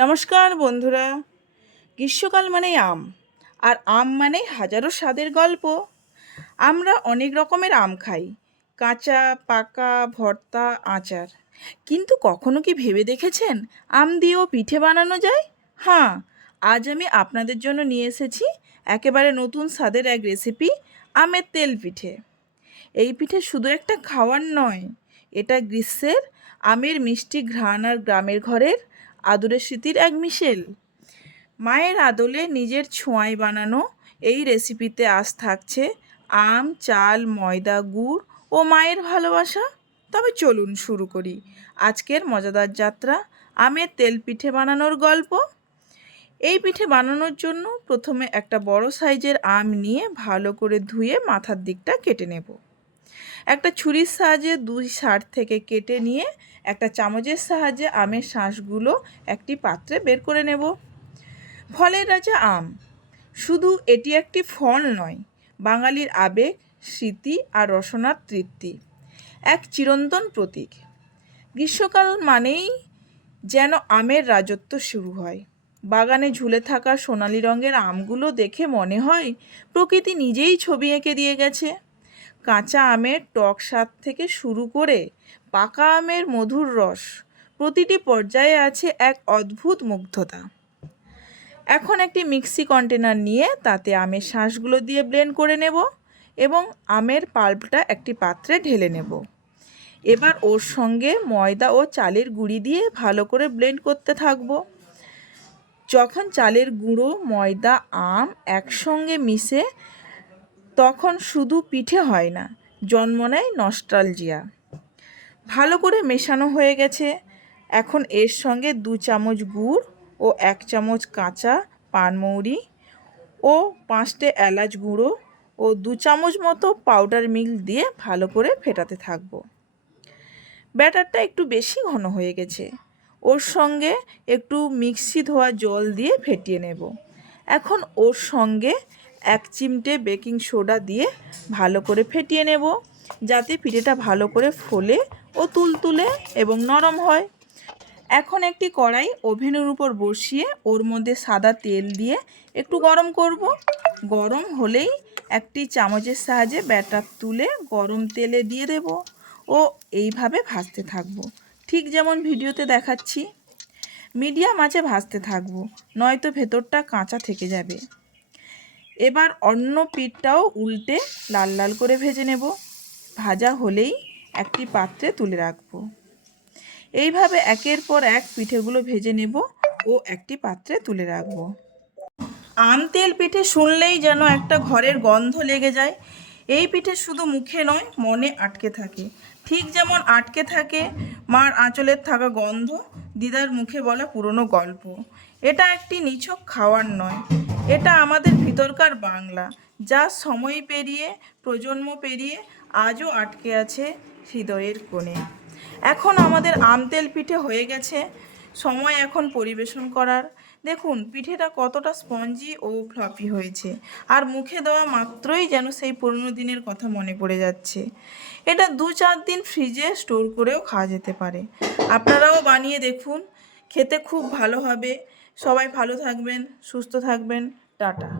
নমস্কার বন্ধুরা। গ্রীষ্মকাল মানেই আম, আর আম মানে হাজারো স্বাদের গল্প। আমরা অনেক রকমের আম খাই, কাঁচা, পাকা, ভর্তা, আচার। কিন্তু কখনো কি ভেবে দেখেছেন আম দিয়েও পিঠে বানানো যায়? হ্যাঁ, আজ আমি আপনাদের জন্য নিয়ে এসেছি একেবারে নতুন স্বাদের এক রেসিপি, আমের তেল পিঠে। এই পিঠে শুধু একটা খাওয়ার নয়, এটা গ্রীষ্মের আমের মিষ্টি ঘ্রাণ আর গ্রামের ঘরের আদুরে স্মৃতির এক মিশেল। মায়ের আদলে নিজের ছোঁয়ায় বানানো এই রেসিপিতে আজ থাকছে আম, চাল, ময়দা, গুড় ও মায়ের ভালোবাসা। তবে চলুন শুরু করি আজকের মজাদার যাত্রা, আমের তেল পিঠে বানানোর গল্প। এই পিঠে বানানোর জন্য প্রথমে একটা বড় সাইজের আম নিয়ে ভালো করে ধুয়ে মাথার দিকটা কেটে নেব। একটা ছুরির সাহায্যে দুই সাইড থেকে কেটে নিয়ে একটা চামচের সাহায্যে আমের শাঁসগুলো একটি পাত্রে বের করে নেব। ফলের রাজা আম, শুধু এটি একটি ফল নয়, বাঙালির আবেগ, স্মৃতি আর রসনার তৃপ্তি, এক চিরন্তন প্রতীক। গ্রীষ্মকাল মানেই যেন আমের রাজত্ব শুরু হয়। বাগানে ঝুলে থাকা সোনালি রঙের আমগুলো দেখে মনে হয় প্রকৃতি নিজেই ছবি এঁকে দিয়ে গেছে। কাঁচা আমের টক স্বাদ থেকে শুরু করে পাকা আমের মধুর রস, প্রতিটি পর্যায়ে আছে এক অদ্ভুত মুগ্ধতা। এখন একটি মিক্সি কন্টেনার নিয়ে তাতে আমের শাঁসগুলো দিয়ে ব্লেন্ড করে নেব এবং আমের পাল্পটা একটি পাত্রে ঢেলে নেব। এবার ওর সঙ্গে ময়দা ও চালের গুঁড়ি দিয়ে ভালো করে ব্লেন্ড করতে থাকবো। যখন চালের গুঁড়ো, ময়দা, আম একসঙ্গে মিশে তখন শুধু পিঠে হয় না, জন্ম নেয় নস্টালজিয়া। ভালো করে মেশানো হয়ে গেছে। এখন এর সঙ্গে 2 চামচ গুড় ও 1 চামচ কাঁচা পানমৌরি ও 5টে এলাচ গুঁড়ো ও 2 চামচ মতো পাউডার মিল্ক দিয়ে ভালো করে ফেটাতে থাকবো। ব্যাটারটা একটু বেশি ঘন হয়ে গেছে, ওর সঙ্গে একটু মিক্সি ধোয়া জল দিয়ে ফেটিয়ে নেব। এখন ওর সঙ্গে 1 চিমটে বেকিং সোডা দিয়ে ভালো করে ফেটিয়ে নেব, যাতে পিঠেটা ভালো করে ফোলে ও তুলতুলে এবং নরম হয়। এখন একটি কড়াই ওভেনের উপর বসিয়ে ওর মধ্যে সাদা তেল দিয়ে একটু গরম করব। গরম হলেই একটি চামচের সাহায্যে ব্যাটার তুলে গরম তেলে দিয়ে দেব ও এইভাবে ভাজতে থাকবো, ঠিক যেমন ভিডিওতে দেখাচ্ছি। মিডিয়াম আঁচে ভাজতে থাকবো, নয়তো ভেতরটা কাঁচা থেকে যাবে। এবার অন্য পিঠটাও উল্টে লাল লাল করে ভেজে নেব। ভাজা হলেই একটি পাত্রে তুলে রাখবো। এইভাবে একের পর এক পিঠেগুলো ভেজে নেব ও একটি পাত্রে তুলে রাখবো। আম তেল পিঠে শুনলেই যেন একটা ঘরের গন্ধ লেগে যায়। এই পিঠে শুধু মুখে নয়, মনে আটকে থাকে, ঠিক যেমন আটকে থাকে মার আঁচলের থাকা গন্ধ, দিদার মুখে বলা পুরনো গল্প। এটা একটি নিছক খাওয়ার নয়, এটা আমাদের ভিতরকার বাংলা, যা সময় পেরিয়ে, প্রজন্ম পেরিয়ে আজও আটকে আছে হৃদয়ের কোণে। এখন আমাদের আম তেল পিঠে হয়ে গেছে, সময় এখন পরিবেশন করার। দেখুন পিঠেটা কতটা স্পঞ্জি ও ফ্লফি হয়েছে, আর মুখে দেওয়া মাত্রই যেন সেই পুরনো দিনের কথা মনে পড়ে যাচ্ছে। এটা 2-4 দিন ফ্রিজে স্টোর করেও খাওয়া যেতে পারে। আপনারাও বানিয়ে দেখুন, খেতে খুব ভালো হবে। সবাই ভালো থাকবেন, সুস্থ থাকবেন। টাটা।